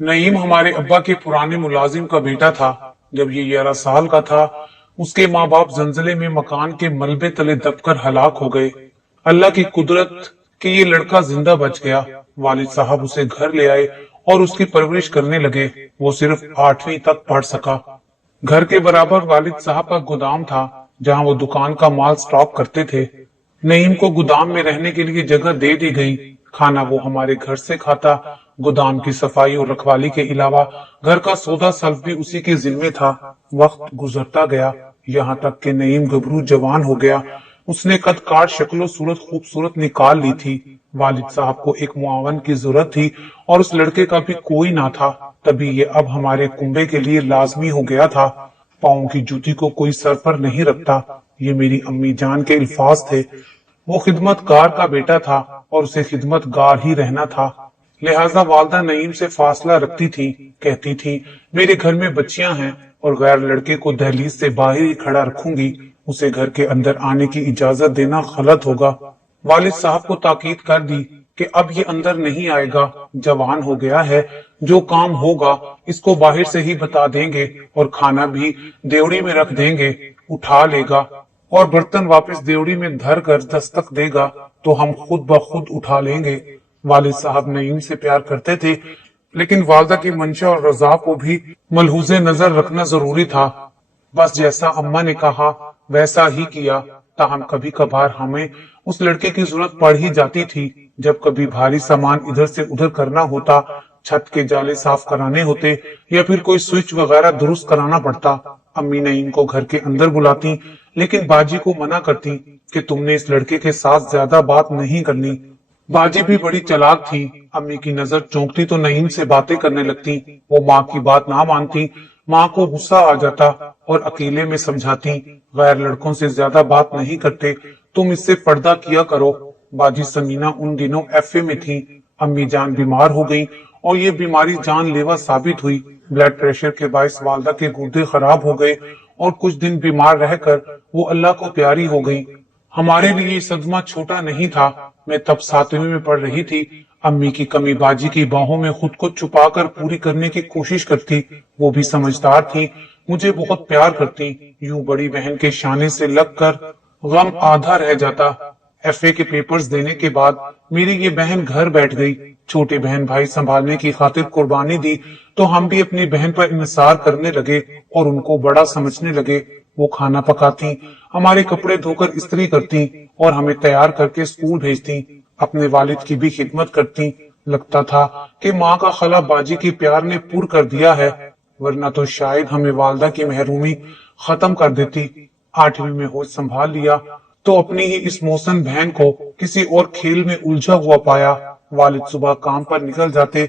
नईम हमारे अब्बा के पुराने मुलाजिम का बेटा था। जब ये 11 साल का था, उसके माँ बाप जंजले में मकान के मलबे तले दबकर हलाक हो गए। अल्लाह की कुदरत कि ये लड़का जिंदा बच गया। वालिद साहब उसे घर ले आए और उसकी परवरिश करने लगे। वो सिर्फ 8वीं तक पढ़ सका। घर के बराबर वालिद साहब का गोदाम था, जहाँ वो दुकान का माल स्टॉक करते थे। नईम को गोदाम में रहने के लिए जगह दे दी गई। खाना वो हमारे घर से खाता। गोदाम की सफाई और रखवाली के अलावा घर का सौदा सल्फ भी उसी के जिम्मे था। वक्त गुजरता गया, यहाँ तक कि नईम गबरू जवान हो गया। उसने कद काट शक्लो सूरत खूबसूरत निकाल ली थी। वालिद साहब को एक मुआवन की जरूरत थी और उस लड़के का भी कोई ना था। तभी ये अब हमारे कुंबे के लिए लाजमी हो गया था। पाँव की जूती को कोई सर पर नहीं रखता, ये मेरी अम्मी जान के अल्फाज थे। वो खिदमतगार का बेटा था और उसे खिदमतगार ही रहना था। लिहाजा वालदा नईम से फासला रखती थी। कहती थी, मेरे घर में बच्चियां हैं और गैर लड़के को दहलीज से बाहर ही खड़ा रखूंगी। उसे घर के अंदर आने की इजाजत देना गलत होगा। वालिद साहब को ताकीद कर दी कि अब ये अंदर नहीं आएगा, जवान हो गया है। जो काम होगा इसको बाहर से ही बता देंगे और खाना भी देवड़ी में रख देंगे। उठा लेगा और बर्तन वापस देवड़ी में धर कर दस्तक देगा तो हम खुद ब खुद उठा लेंगे। वालिद साहब नईम से प्यार करते थे, लेकिन वालदा की मंशा और रजा को भी मलहूजे नजर रखना जरूरी था। बस जैसा अम्मा ने कहा वैसा ही किया। ताहम कभी कभार हमें उस लड़के की जरूरत पड़ ही जाती थी। जब कभी भारी सामान इधर से उधर करना होता, छत के जाले साफ कराने होते या फिर कोई स्विच वगैरह दुरुस्त कराना पड़ता, अम्मी नईम को घर के अंदर बुलाती, लेकिन बाजी को मना करती कि तुमने इस लड़के के साथ ज्यादा बात नहीं करनी। बाजी भी बड़ी चालाक थी। अम्मी की नजर चौंकती तो नईम से बातें करने लगती। वो माँ की बात ना मानती। माँ को गुस्सा आ जाता और अकेले में समझाती, गैर लड़कों से ज्यादा बात नहीं करते, तुम इससे पर्दा किया करो। बाजी समीना उन दिनों एफए में थी। अम्मी जान बीमार हो गई और ये बीमारी जानलेवा साबित हुई। ब्लड प्रेशर के बायस वालदा के गुर्दे खराब हो गए और कुछ दिन बीमार रहकर वो अल्लाह को प्यारी हो गई। हमारे लिए सदमा छोटा नहीं था। मैं तब 7वीं में पढ़ रही थी। अम्मी की कमी बाजी की बाहों में खुद को छुपाकर पूरी करने की कोशिश करती। वो भी समझदार थी, मुझे बहुत प्यार करती। यूं बड़ी बहन के शाने से लगकर गम आधा रह जाता। एफए के पेपर्स देने के बाद मेरी ये बहन घर बैठ गई। छोटे बहन भाई संभालने की खातिर कुर्बानी दी तो हम भी अपनी बहन पर इंसार करने लगे और उनको बड़ा समझने लगे। वो खाना पकाती, हमारे कपड़े धोकर इस्त्री करती और हमें तैयार करके स्कूल भेजती। अपने वालिद की भी खिदमत करती। लगता था कि माँ का खला बाजी के प्यार ने पूर कर दिया है, वरना तो शायद हमें वालदा की महरूमी खत्म कर देती। 8वीं में होश संभाल लिया तो अपनी ही इस मौसन बहन को किसी और खेल में उलझा हुआ पाया। वालिद सुबह काम पर निकल जाते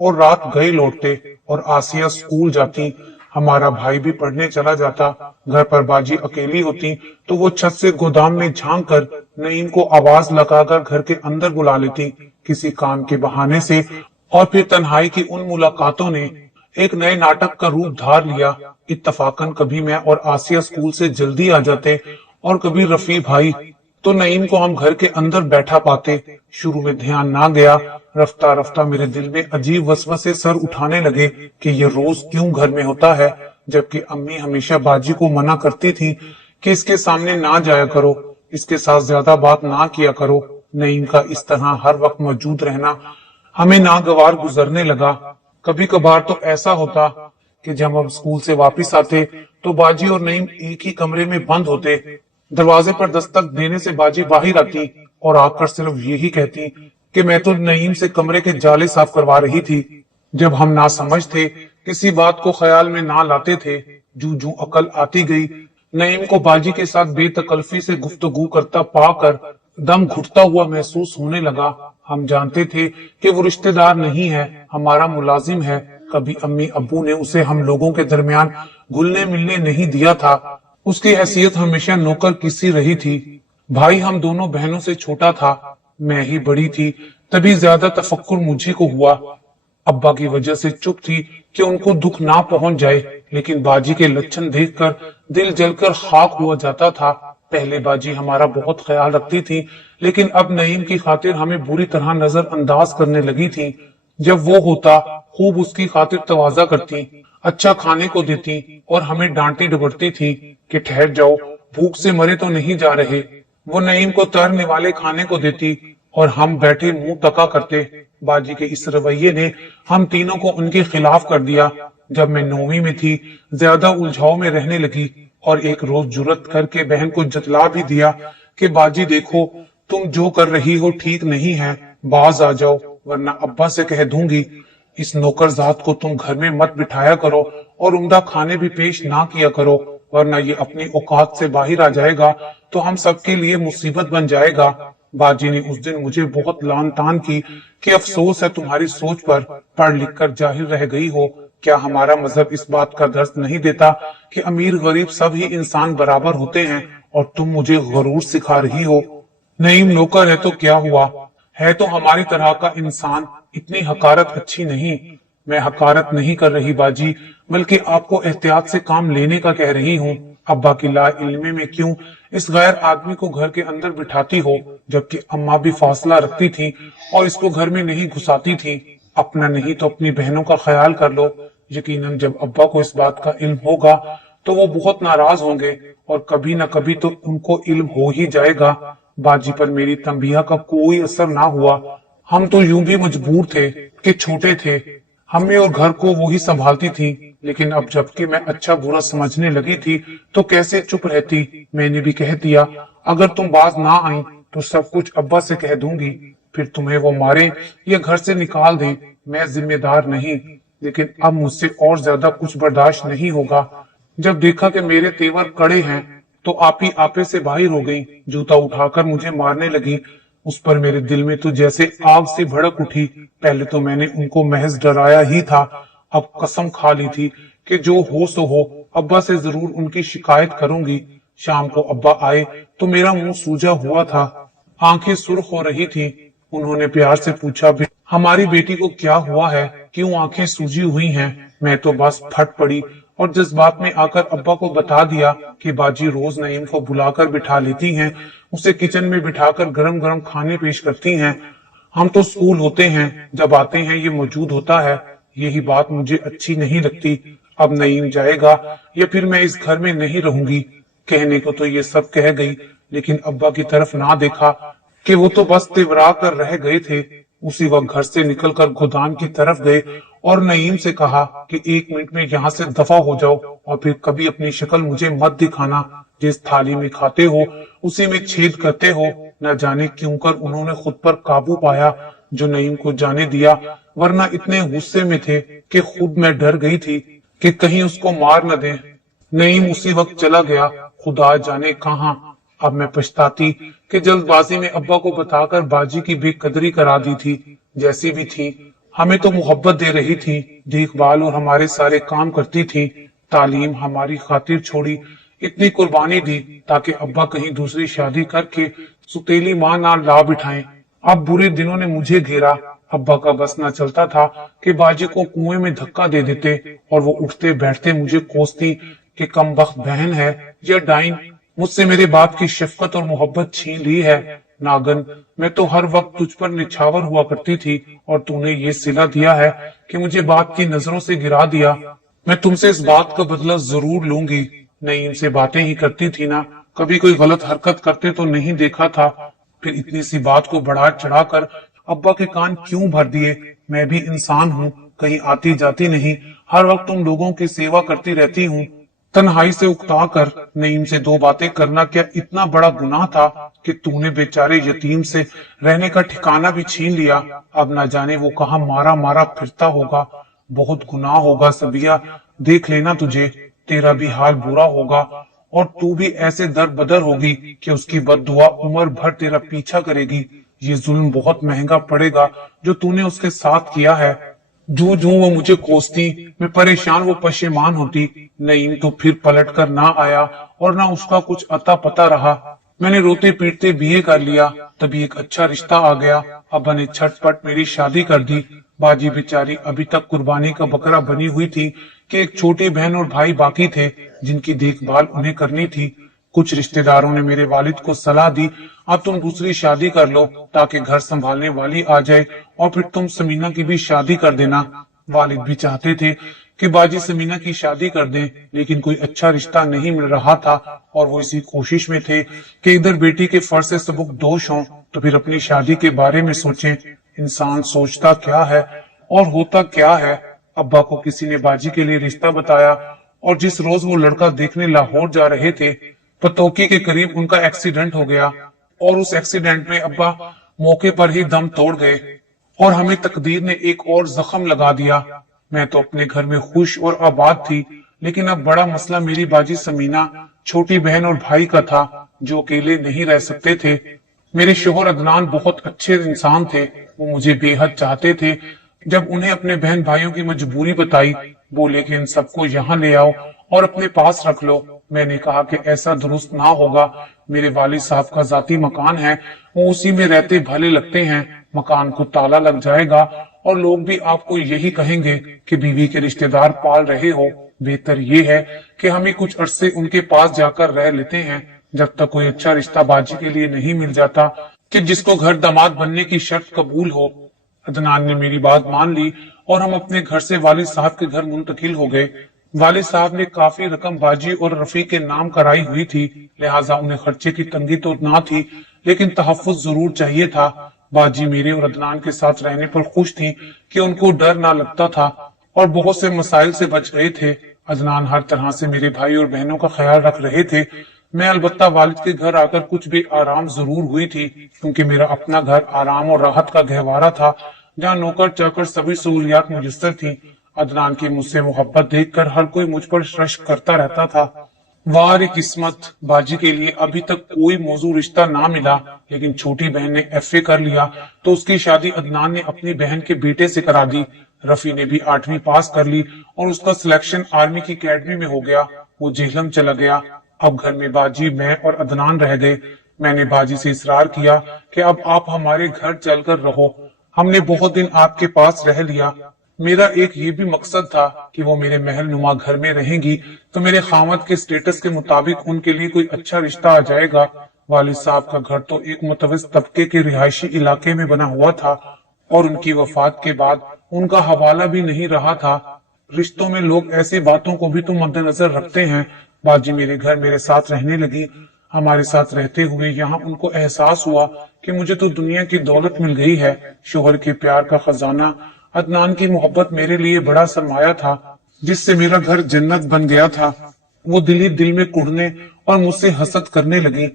और रात गए लौटते और आसिया स्कूल जाती। हमारा भाई भी पढ़ने चला जाता। घर पर बाजी अकेली होती तो वो छत से गोदाम में झांक कर नईम को आवाज लगाकर घर के अंदर बुला लेती किसी काम के बहाने से। और फिर तन्हाई की उन मुलाकातों ने एक नए नाटक का रूप धार लिया। इत्तफाकन कभी मैं और आसिया स्कूल से जल्दी आ जाते और कभी रफी भाई, तो नईम को हम घर के अंदर बैठा पाते। शुरू में ध्यान ना गया। रफ्ता रफ्ता मेरे दिल में अजीब वसवसे सर उठाने लगे कि ये रोज क्यों घर में होता है, जबकि अम्मी हमेशा बाजी को मना करती थी कि इसके सामने ना जाया करो, इसके साथ ज्यादा बात ना किया करो। नईम का इस तरह हर वक्त मौजूद रहना हमें नागवार गुजरने लगा। कभी कभार तो ऐसा होता कि जब हम स्कूल से वापस आते तो बाजी और नईम एक ही कमरे में बंद होते। दरवाजे पर दस्तक देने से बाजी बाहर आती और आकर सिर्फ यही कहती कि मैं तो नईम से कमरे के जाले साफ करवा रही थी। जब हम ना समझ थे, किसी बात को ख्याल में ना लाते थे, जू जू अकल आती गई, नईम को बाजी के साथ बेतकल्फी से गुफ्तगू करता पाकर दम घुटता हुआ महसूस होने लगा। हम जानते थे कि वो रिश्तेदार नहीं है, हमारा मुलाजिम है। कभी अम्मी अब्बू ने उसे हम लोगों के दरमियान घुलने मिलने नहीं दिया था। उसकी हैसियत हमेशा नौकर किसी रही थी। भाई हम दोनों बहनों से छोटा था, मैं ही बड़ी थी, तभी ज्यादा तफक्कुर मुझे को हुआ। अब्बा की वजह से चुप थी कि उनको दुख ना पहुंच जाए, लेकिन बाजी के लक्षण देखकर दिल जलकर खाक हुआ जाता था। पहले बाजी हमारा बहुत ख्याल रखती थी, लेकिन अब नईम की खातिर हमें बुरी तरह नजरअंदाज करने लगी थी। जब वो होता खूब उसकी खातिर तवाजा करती, अच्छा खाने को देती और हमें डांटती डपटती थी कि ठहर जाओ, भूख से मरे तो नहीं जा रहे। वो नईम को तैरने वाले खाने को देती और हम बैठे मुंह तका करते। बाजी के इस रवैये ने हम तीनों को उनके खिलाफ कर दिया। जब मैं 9वीं में थी, ज्यादा उलझाव में रहने लगी और एक रोज जुर्रत करके बहन को जतला भी दिया कि बाजी देखो, तुम जो कर रही हो ठीक नहीं है, बाज आ जाओ वरना अब्बा से कह दूंगी। इस नौकरजात को तुम घर में मत बिठाया करो और उम्दा खाने भी पेश ना किया करो, वरना ये अपनी औकात से बाहर आ जाएगा तो हम सबके लिए मुसीबत बन जाएगा। बाजी ने उस दिन मुझे बहुत लान तान की कि अफसोस है तुम्हारी सोच पर, पढ़ लिख कर जाहिर रह गई हो। क्या हमारा मजहब इस बात का दर्ज नहीं देता कि अमीर गरीब सब ही इंसान बराबर होते हैं, और तुम मुझे गरूर सिखा रही हो। नईम नौकर है तो क्या हुआ, है तो हमारी तरह का इंसान, इतनी हकारत अच्छी नहीं। मैं हकारत नहीं कर रही बाजी, बल्कि आपको एहतियात से काम लेने का कह रही हूँ। अब्बा की ला इल्मे में क्यों इस गैर आदमी को घर के अंदर बिठाती हो, जबकि अम्मा भी फासला रखती थी और इसको घर में नहीं घुसाती थी। अपना नहीं तो अपनी बहनों का ख्याल कर लो। यकीनन जब अब्बा को इस बात का इल्म होगा तो वो बहुत नाराज होंगे और कभी न कभी तो उनको इल्म हो ही जाएगा। बाजी पर मेरी तंबीहा का कोई असर ना हुआ। हम तो यूं भी मजबूर थे कि छोटे थे, हमें और घर को वो ही संभालती थी। लेकिन अब जबकि मैं अच्छा बुरा समझने लगी थी तो कैसे चुप रहती। मैंने भी कह दिया, अगर तुम बाज ना आई तो सब कुछ अब्बा से कह दूंगी, फिर तुम्हें वो मारे या घर से निकाल दें, मैं जिम्मेदार नहीं। लेकिन अब मुझसे और ज्यादा कुछ बर्दाश्त नहीं होगा। जब देखा कि मेरे तेवर कड़े हैं तो आप ही आपे से बाहर हो गई, जूता उठाकर मुझे मारने लगी। उस पर मेरे दिल में तो जैसे आग सी भड़क उठी। पहले तो मैंने उनको महज डराया ही था, अब कसम खा ली थी कि जो हो सो हो, अब्बा से जरूर उनकी शिकायत करूंगी। शाम को अब्बा आए तो मेरा मुंह सूजा हुआ था, आंखें सुर्ख हो रही थी। उन्होंने प्यार से पूछा, हमारी बेटी को क्या हुआ है, क्यों आंखें सूजी हुई हैं? मैं तो बस फट पड़ी और जज्बात में आकर अब्बा को बता दिया कि बाजी रोज नईम को बुलाकर बिठा लेती हैं, उसे किचन में बिठाकर गरम गरम खाने पेश करती हैं। हम तो स्कूल होते हैं, जब आते हैं ये मौजूद होता है। यही बात मुझे अच्छी नहीं लगती। अब नईम जाएगा या फिर मैं इस घर में नहीं रहूंगी। कहने को तो ये सब कह गई, लेकिन अब्बा की तरफ ना देखा कि वो तो बस तिवरा कर रह गए थे। उसी वक्त घर से निकलकर गोदाम की तरफ गए और नईम से कहा कि 1 मिनट में यहाँ से दफा हो जाओ और फिर कभी अपनी शक्ल मुझे मत दिखाना। जिस थाली में खाते हो उसी में छेद करते हो। न जाने क्यों कर उन्होंने खुद पर काबू पाया जो नईम को जाने दिया, वरना इतने गुस्से में थे कि खुद मैं डर गई थी कि कहीं उसको मार न दें। नईम उसी वक्त चला गया, खुदा जाने कहां। अब मैं पछताती कि जल्दबाजी में अब्बा को बताकर बाजी की बेकदरी करा दी थी। जैसी भी थी, हमें तो मोहब्बत दे रही थी, देखभाल और हमारे सारे काम करती थी। तालीम हमारी खातिर छोड़ी, इतनी कुर्बानी दी ताकि अब्बा कहीं दूसरी शादी करके सुतेली मां ना ला बिठाएं। अब बुरे दिनों ने मुझे घेरा। अब्बा का बस न चलता था कि बाजी को कुएं में धक्का दे देते और वो उठते बैठते मुझे कोसती कि कमबख्त बहन है या डाइन, मुझसे मेरे बाप की शफकत और मोहब्बत छीन ली है। नागन, मैं तो हर वक्त तुझ पर निछावर हुआ करती थी और तूने ये सिला दिया है कि मुझे बाप की नजरों से गिरा दिया। मैं तुमसे इस बात का बदला जरूर लूंगी। नईम से बातें ही करती थी ना, कभी कोई गलत हरकत करते तो नहीं देखा था। फिर इतनी सी बात को बढ़ा चढ़ाकर अब्बा के कान क्यों भर दिए? मैं भी इंसान हूँ, कहीं आती जाती नहीं, हर वक्त तुम लोगों की सेवा करती रहती हूँ। तन्हाई से उकता कर नईम से 2 बातें करना क्या इतना बड़ा गुनाह था कि तूने बेचारे यतीम से रहने का ठिकाना भी छीन लिया? अब ना जाने वो कहाँ मारा मारा फिरता होगा। बहुत गुनाह होगा सबिया, देख लेना तुझे, तेरा भी हाल बुरा होगा और तू भी ऐसे दर बदर होगी कि उसकी बद्दुआ उम्र भर तेरा पीछा करेगी। ये जुल्म बहुत महंगा पड़ेगा जो तूने उसके साथ किया है। जू जू वो मुझे कोसती, मैं परेशान वो पशेमान होती। नईम तो फिर पलट कर ना आया और ना उसका कुछ अता पता रहा। मैंने रोते पीटते बीए कर लिया, तभी एक अच्छा रिश्ता आ गया। अब्बा ने झटपट मेरी शादी कर दी। बाजी बेचारी अभी तक कुर्बानी का बकरा बनी हुई थी कि एक छोटी बहन और भाई बाकी थे जिनकी देखभाल उन्हें करनी थी। कुछ रिश्तेदारों ने मेरे वालिद को सलाह दी, अब तुम दूसरी शादी कर लो ताकि घर संभालने वाली आ जाए और फिर तुम समीना की भी शादी कर देना। والد بھی چاہتے تھے کہ باجی سمینہ کی شادی کر دیں، لیکن کوئی اچھا رشتہ نہیں مل رہا تھا اور وہ اسی کوشش میں تھے کہ ادھر بیٹی کے فرض سے سبک دوش ہوں تو پھر اپنی شادی کے بارے میں سوچیں۔ انسان سوچتا کیا ہے اور ہوتا کیا ہے۔ ابا کو کسی نے باجی کے لیے رشتہ بتایا اور جس روز وہ لڑکا دیکھنے لاہور جا رہے تھے، پتوکی کے قریب ان کا ایکسیڈنٹ ہو گیا اور اس ایکسیڈنٹ میں ابا موقع پر ہی دم توڑ گئے اور ہمیں تقدیر نے ایک اور زخم لگا دیا۔ میں تو اپنے گھر میں خوش اور آباد تھی، لیکن اب بڑا مسئلہ میری باجی سمینہ، چھوٹی بہن اور بھائی کا تھا جو اکیلے نہیں رہ سکتے تھے۔ میرے شوہر عدنان بہت اچھے انسان تھے، وہ مجھے بے حد چاہتے تھے۔ جب انہیں اپنے بہن بھائیوں کی مجبوری بتائی، بولے کہ ان سب کو یہاں لے آؤ اور اپنے پاس رکھ لو۔ میں نے کہا کہ ایسا درست نہ ہوگا، میرے والد صاحب کا ذاتی مکان ہے، وہ اسی میں رہتے بھلے لگتے ہیں، مکان کو تالا لگ جائے گا اور لوگ بھی آپ کو یہی کہیں گے کہ بیوی کے رشتہ دار پال رہے ہو۔ بہتر یہ ہے کہ ہمیں کچھ عرصے ان کے پاس جا کر رہ لیتے ہیں جب تک کوئی اچھا رشتہ باجی کے لیے نہیں مل جاتا کہ جس کو گھر داماد بننے کی شرط قبول ہو۔ عدنان نے میری بات مان لی اور ہم اپنے گھر سے والد صاحب کے گھر منتقل ہو گئے۔ والد صاحب نے کافی رقم باجی اور رفیع کے نام کرائی ہوئی تھی، لہٰذا انہیں خرچے کی تنگی تو نہ تھی، لیکن تحفظ ضرور چاہیے تھا۔ باجی میرے اور عدنان کے ساتھ رہنے پر خوش تھی کہ ان کو ڈر نہ لگتا تھا اور بہت سے مسائل سے بچ گئے تھے۔ عدنان ہر طرح سے میرے بھائی اور بہنوں کا خیال رکھ رہے تھے۔ میں البتہ والد کے گھر آ کر کچھ بے آرام ضرور ہوئی تھی، کیونکہ میرا اپنا گھر آرام اور راحت کا گہوارہ تھا جہاں نوکر چاکر سبھی سہولیات میسر تھی۔ عدنان کی مجھ سے محبت دیکھ کر ہر کوئی مجھ پر رشک کرتا رہتا تھا۔ وار قسمت، باجی کے لیے ابھی تک کوئی موزوں رشتہ نہ ملا، لیکن چھوٹی بہن نے ایف اے کر لیا تو اس کی شادی عدنان نے اپنی بہن کے بیٹے سے کرا دی۔ رفیع نے بھی 8ویں پاس کر لی اور اس کا سلیکشن آرمی کی اکیڈمی میں ہو گیا، وہ جہلم چلا گیا۔ اب گھر میں باجی، میں اور عدنان رہ گئے۔ میں نے باجی سے اصرار کیا کہ اب آپ ہمارے گھر چل کر رہو، ہم نے بہت دن آپ کے پاس رہ لیا۔ میرا ایک یہ بھی مقصد تھا کہ وہ میرے محل نما گھر میں رہیں گی تو میرے خامد کے سٹیٹس کے مطابق ان کے لیے کوئی اچھا رشتہ آ جائے گا۔ والد صاحب کا گھر تو ایک متوسط طبقے کے رہائشی علاقے میں بنا ہوا تھا اور ان کی وفات کے بعد ان کا حوالہ بھی نہیں رہا تھا۔ رشتوں میں لوگ ایسی باتوں کو بھی تو مد نظر رکھتے ہیں۔ باجی میرے گھر میرے ساتھ رہنے لگی۔ ہمارے ساتھ رہتے ہوئے یہاں ان کو احساس ہوا کہ مجھے تو دنیا کی دولت مل گئی ہے۔ شوہر کے پیار کا خزانہ، عدنان کی محبت میرے لیے بڑا سرمایہ تھا جس سے میرا گھر جنت بن گیا تھا۔ وہ دل ہی دل میں کڑھنے اور مجھ سے حسد کرنے لگی۔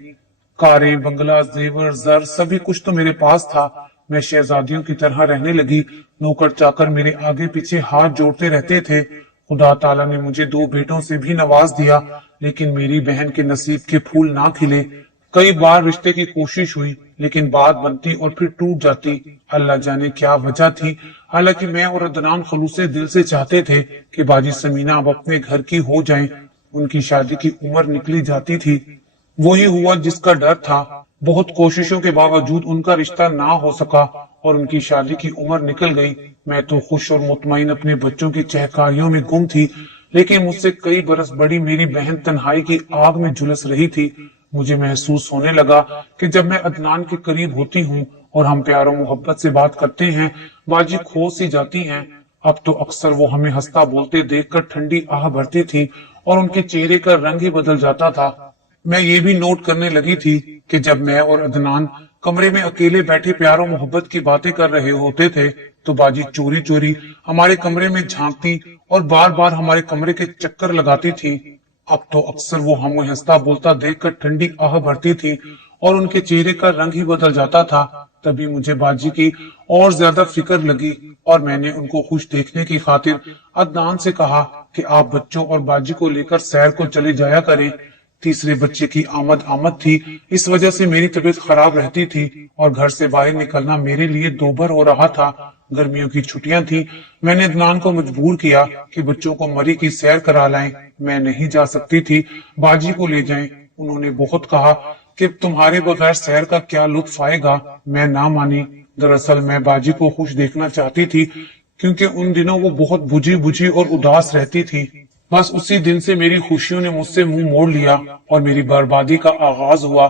کاریں، بنگلہ، زیور، زر، سبھی کچھ تو میرے پاس تھا۔ میں شہزادیوں کی طرح رہنے لگی۔ نوکر چاکر میرے آگے پیچھے ہاتھ جوڑتے رہتے تھے۔ خدا تعالیٰ نے مجھے 2 بیٹوں سے بھی نواز دیا، لیکن میری بہن کے نصیب کے پھول نہ کھلے۔ کئی بار رشتے کی کوشش ہوئی، لیکن بات بنتی اور پھر ٹوٹ جاتی۔ اللہ جانے کیا وجہ تھی۔ حالانکہ میں اور عدنان خلوص دل سے چاہتے تھے کہ باجی سمینہ اب اپنے گھر کی ہو جائیں۔ ان کی شادی کی عمر نکلی جاتی تھی۔ وہی ہوا جس کا ڈر تھا۔ بہت کوششوں کے باوجود ان کا رشتہ نہ ہو سکا اور ان کی شادی کی عمر نکل گئی۔ میں تو خوش اور مطمئن اپنے بچوں کی چہکاریوں میں گم تھی، لیکن مجھ سے کئی برس بڑی میری بہن تنہائی کی آگ میں جھلس رہی تھی۔ مجھے محسوس ہونے لگا کہ جب میں عدنان کے قریب ہوتی ہوں اور ہم پیار و محبت سے بات کرتے ہیں، باجی کھو سی جاتی ہیں۔ اب تو اکثر وہ ہمیں ہنستا بولتے دیکھ کر ٹھنڈی آہ بھرتی تھی اور ان کے چہرے کا رنگ ہی بدل جاتا تھا۔ میں یہ بھی نوٹ کرنے لگی تھی کہ جب میں اور عدنان کمرے میں اکیلے بیٹھے پیار و محبت کی باتیں کر رہے ہوتے تھے تو باجی چوری چوری ہمارے کمرے میں جھانکتی اور بار بار ہمارے کمرے کے چکر لگاتی تھی۔ اب تو اکثر وہ ہمیں ہنستا بولتا دیکھ کر ٹھنڈی آہ بھرتی تھی اور ان کے چہرے کا رنگ ہی بدل جاتا تھا۔ تبھی مجھے باجی کی اور زیادہ فکر لگی اور میں نے ان کو خوش دیکھنے کی خاطر عدنان سے کہا کہ آپ بچوں اور باجی کو لے کر سیر کو چلے جایا کریں۔ تیسرے بچے کی آمد تھی، اس وجہ سے میری طبیعت خراب رہتی تھی اور گھر سے باہر نکلنا میرے لیے دوبھر ہو رہا تھا۔ گرمیوں کی چھٹیاں تھی۔ میں نے عدنان کو مجبور کیا کہ بچوں کو مری کی سیر کرا لائیں۔ میں نہیں جا سکتی تھی، باجی کو لے جائیں۔ انہوں نے بہت کہا کہ تمہارے بغیر سیر کا کیا لطف آئے گا۔ میں نہ مانی۔ دراصل میں باجی کو خوش دیکھنا چاہتی تھی، کیونکہ ان دنوں وہ بہت بجھی اور اداس رہتی تھی۔ بس اسی دن سے میری خوشیوں نے مجھ سے منہ موڑ لیا اور میری بربادی کا آغاز ہوا۔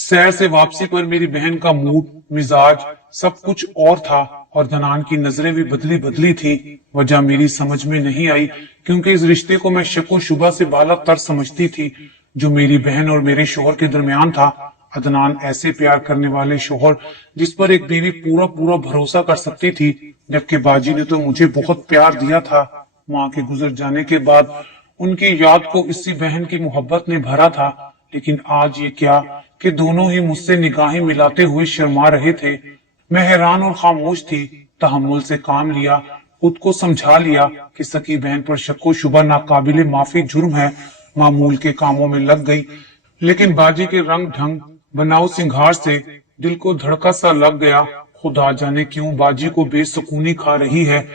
शहर से वापसी पर मेरी बहन का मूड, मिजाज सब कुछ और था और धनान की नजरें भी बदली बदली थी। वजह मेरी समझ में नहीं आई, क्योंकि इस रिश्ते को मैं शक व शुबा से बाला तर समझती थी जो मेरी बहन और मेरे शोहर के दरमियान था। अदनान ऐसे प्यार करने वाले शोहर जिस पर एक बीवी पूरा पूरा भरोसा कर सकती थी, जबकि बाजी ने तो मुझे बहुत प्यार दिया था। माँ के गुजर जाने के बाद उनकी याद को इसी बहन की मोहब्बत ने भरा था, लेकिन आज ये क्या कि दोनों ही मुझसे निगाहें मिलाते हुए शर्मा रहे थे। मैं हैरान और खामोश थी। तहम्मुल से काम लिया, खुद को समझा लिया कि सकी बहन पर शक्को शुबा नाकाबिले माफी जुर्म है। मामूल के कामों में लग गई, लेकिन बाजी के रंग ढंग, बनाओ सिंगार से दिल को धड़का सा लग गया। खुदा जाने क्यों बाजी को बेसुकूनी खा रही है।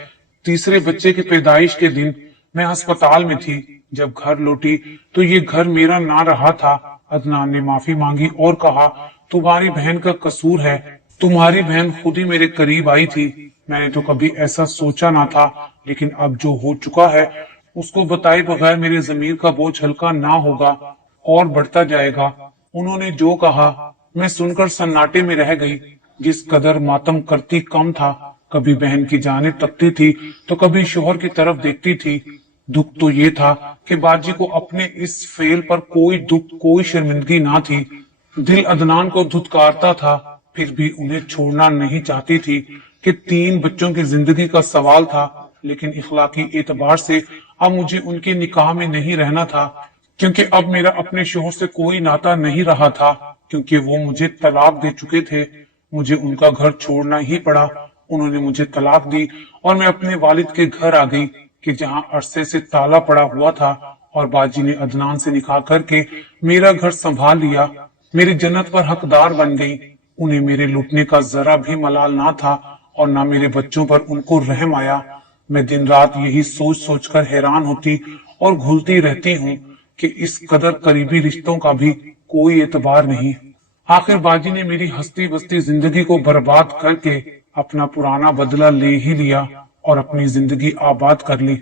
तीसरे बच्चे की पैदाइश के दिन मैं अस्पताल में थी। जब घर लौटी तो ये घर मेरा ना रहा था। अदनान ने माफी मांगी और कहा, तुम्हारी बहन का कसूर है, तुम्हारी बहन खुद ही मेरे करीब आई थी। मैंने तो कभी ऐसा सोचा ना था, लेकिन अब जो हो चुका है उसको बताए बगैर मेरे जमीर का बोझ हल्का ना होगा और बढ़ता जाएगा। उन्होंने जो कहा मैं सुनकर सन्नाटे में रह गई। जिस कदर मातम करती कम था, कभी बहन की जानिब तकती थी तो कभी शोहर की तरफ देखती थी। दुख तो ये था कि बाजी को अपने इस फेल पर कोई दुख, कोई शर्मिंदगी ना थी। दिल अदनान को धुतकारता था, फिर भी उन्हें छोड़ना नहीं चाहती थी कि 3 बच्चों की जिंदगी का सवाल था। लेकिन इखलाकी एतबार से अब मुझे उनके निकाह में नहीं रहना था, क्योंकि अब मेरा अपने शोहर से कोई नाता नहीं रहा था, क्योंकि वो मुझे तलाक दे चुके थे। मुझे उनका घर छोड़ना ही पड़ा। उन्होंने मुझे तलाक दी और मैं अपने वालिद के घर आ गई कि जहां अरसे से ताला पड़ा हुआ था, और बाजी ने अदनान से निकाह करके मेरा घर संभाल लिया। मेरी जन्नत पर हकदार बन गई। उन्हें मेरे लुटने का जरा भी मलाल ना था और ना मेरे बच्चों पर उनको रहम आया। मैं दिन रात यही सोच सोच कर हैरान होती और घुलती रहती हूँ कि इस कदर करीबी रिश्तों का भी कोई एतबार नहीं। आखिर बाजी ने मेरी हस्ती बस्ती जिंदगी को बर्बाद करके अपना पुराना बदला ले ही लिया और अपनी जिंदगी आबाद कर ली।